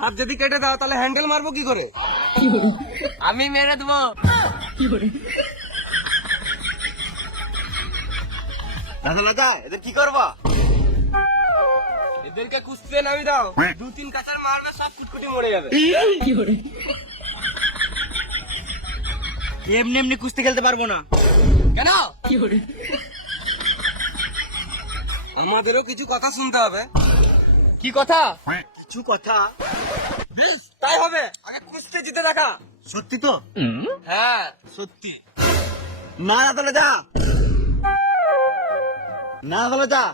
হাত যদি কেটে দাও তাহলে হ্যান্ডেল মারবো কি করে? আমি মেরে দেবো। দাদা এদের কি করবা? এদেরকে কুস্তিতে নামি দাও, 2-3 কাঁচার মারবে, সব কুটকুটি মরে যাবে। এমনি এমনি কুস্তি খেলতে পারবো না। কেন? আমাদেরও কিছু কথা শুনতে হবে। কি কথা? কিছু কথা? তাই হবে, আগে কুস্তি জিতে দেখা। সত্যি তো? হ্যাঁ সত্যি। না তাহলে যা, না তাহলে যা,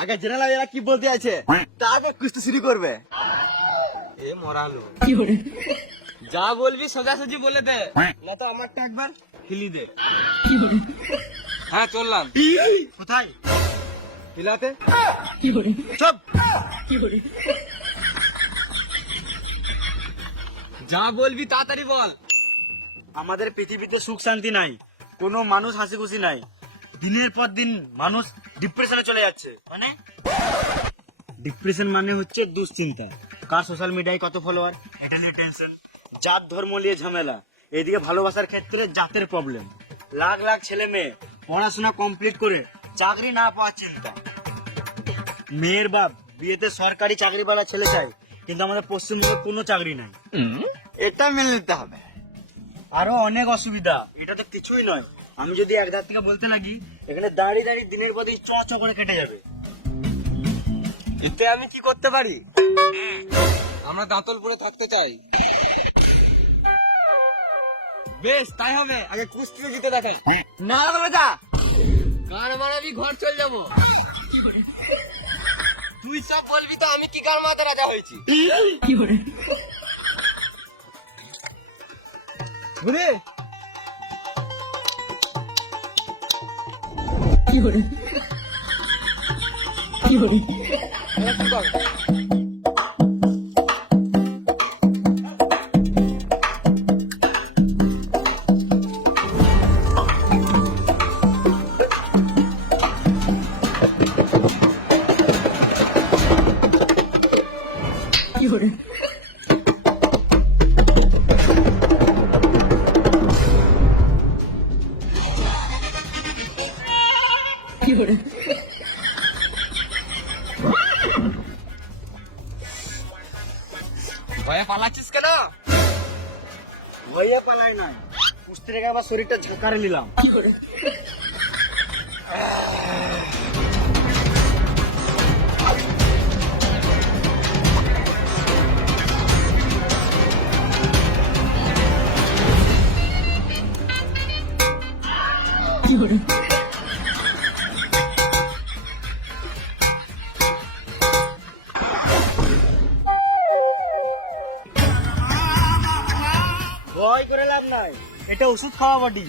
আগে জেনে নাও এরা কি বলতে আছে, তারপর কুস্তি শুরু করবে। এ মরালো। যা বলবি সোজাসুজি বলে দে, না তো আমারটা একবার হিলি দে। হ্যাঁ চললাম। কোথায়? হিলাতে। সব যা বলবি তাড়াতাড়ি বল। আমাদের পৃথিবীতে সুখ শান্তি নাই, কোনো মানুষ হাসি খুশি নাই, দিনের পর দিন মানুষ ডিপ্রেশনে চলে যাচ্ছে। মানে ডিপ্রেশন মানে হচ্ছে দুশ্চিন্তা, কার সোশ্যাল মিডিয়ায় কত ফলোয়ার, এটা নিয়ে টেনশন, জাত ধর্ম নিয়ে ঝামেলা, এদিকে ভালোবাসার ক্ষেত্রে জাতের প্রবলেম, লাখ লাখ ছেলে মেয়ে পড়াশোনা কমপ্লিট করে চাকরি না পাওয়ার চিন্তা, মেয়ের বাপ বিয়েতে সরকারি চাকরিওয়ালা ছেলে চাই, কিন্তু আমাদের পশ্চিমবঙ্গে কোনো চাকরি নাই। এটা মেনে নিতে হবে। আরো অনেক অসুবিধা, এটা তো কিছুই নয়। আমি যদি এক ধার থেকে বলতে লাগি, এখানে দাঁড়িয়ে দাঁড়িয়ে দিনের পর দিন চ চ করে কেটে যাবে। এতে আমি কি করতে পারি? আমরা দাঁতলপুরে থাকতে চাই। বেশ তাই হবে, আগে কুস্তিতে জিতে দেখা। না বলে যা, গান মারাবি, ঘর চলে যাবো। তুই সব বলবি তো আমি কি কার মাথা রাজা হয়েছি? বুঝলি? এবার কি কর? ভয়ে পালাচ্ছিস কেন? ভইয়া পালাই নাই, কুস্তি রেখে আবার শরীরটা ঝাঁকারে নিলাম। ভয় করে লাভ নাই, এটা ওষুধ খাওয়া বডি।